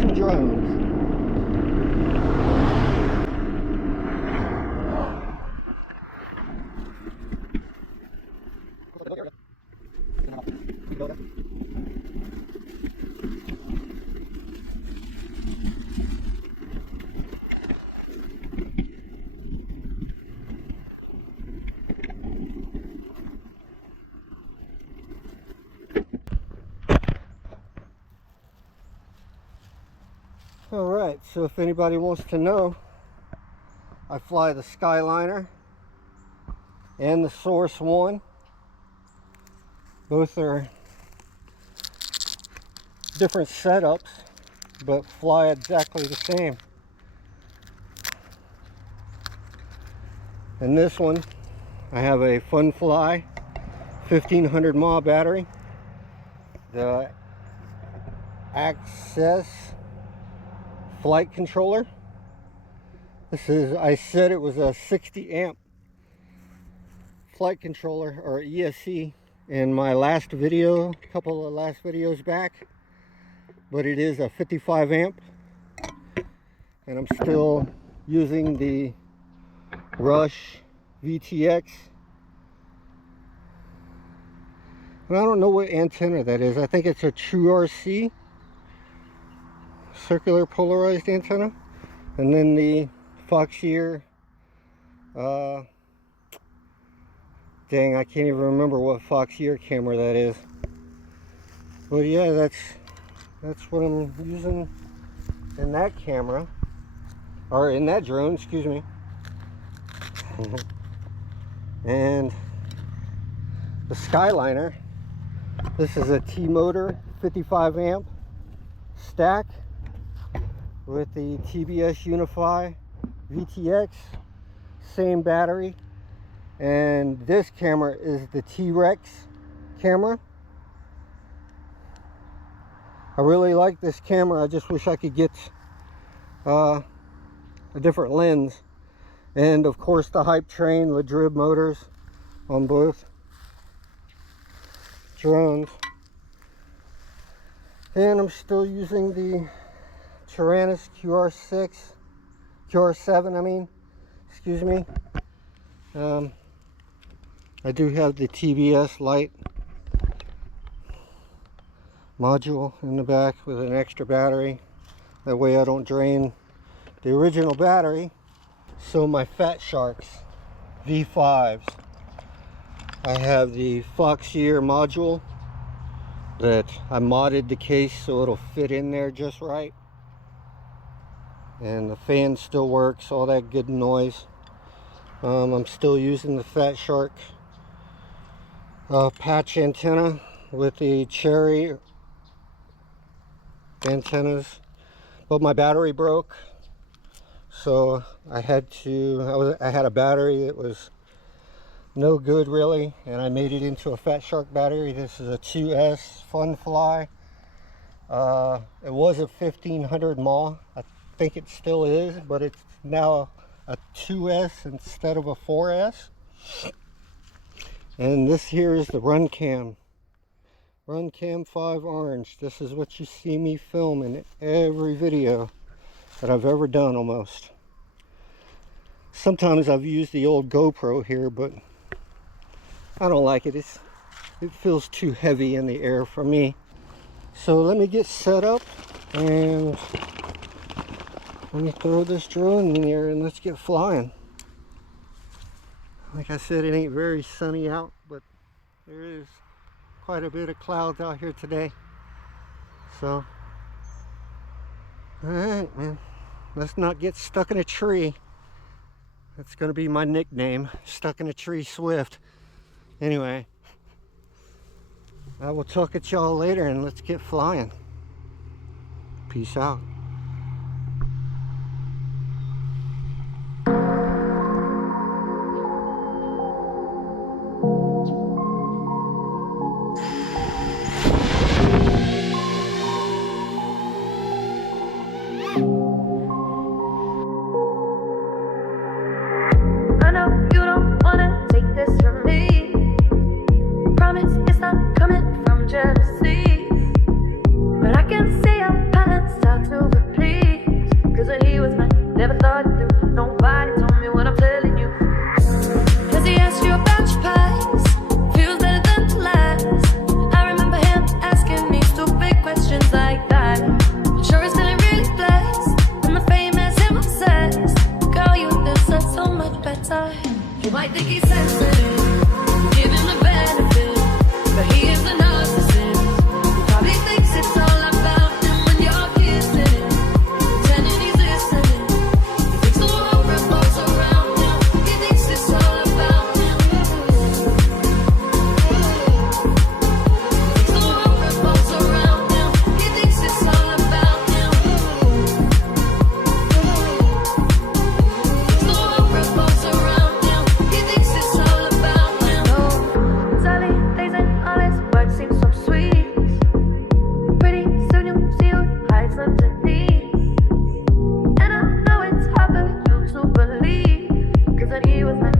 some drones. Alright, so if anybody wants to know, I fly the Skyliner and the Source One. Both are different setups, but fly exactly the same. And this one, I have a Funfly 1500 mAh battery. The Access flight controller. This is, I said it was a 60 amp flight controller, or ESC, in my last video, a couple of last videos back, but it is a 55 amp, and I'm still using the Rush VTX, and I don't know what antenna that is. I think it's a True RC circular polarized antenna, and then the Foxeer, dang, I can't even remember what Foxeer camera that is, but yeah, that's what I'm using in that camera, or in that drone, excuse me. And the Skyliner, this is a T-Motor 55 amp stack with the TBS Unify VTX, same battery, and this camera is the T-Rex camera. I really like this camera. I just wish I could get a different lens, and of course the Hype Train Ladrib motors on both drones. And I'm still using the Taranis QR7, I mean, excuse me. I do have the TBS light module in the back with an extra battery. That way I don't drain the original battery. So my Fat Sharks V5s, I have the Foxeer module that I modded the case so it'll fit in there just right, and the fan still works, all that good noise. I'm still using the Fat Shark patch antenna with the Cherry antennas, but my battery broke, so I had a battery that was no good really, and I made it into a Fat Shark battery. This is a 2S Funfly. It was a 1500 mAh. I think it still is, but it's now a 2S instead of a 4S. And this here is the Runcam 5 Orange. This is what you see me film in every video that I've ever done almost. Sometimes I've used the old GoPro here, but I don't like it. It feels too heavy in the air for me. So let me get set up and let me throw this drone in here and let's get flying. Like I said, it ain't very sunny out, but there is quite a bit of clouds out here today. So, alright, man. Let's not get stuck in a tree. That's going to be my nickname, Stuck in a Tree Swift. Anyway, I will talk at y'all later, and let's get flying. Peace out. I know you don't wanna take this from me. Promise it's not coming from jealousy, but I can see your patterns start to outside. You might think he's sensitive, give him the benefit, but he is a narcissist. He probably thinks it's all about him when you're kissing him, pretending he's listening. He thinks the world revolves around him. He thinks it's all about him. He thinks the world revolves around him. He thinks it's all about him. The world revolves around him. He thinks it's all about him. No, Sally plays and all his work seems so sweet. Pretty soon you'll see what hides underneath. And I know it's hard for you to believe, 'cause when he was my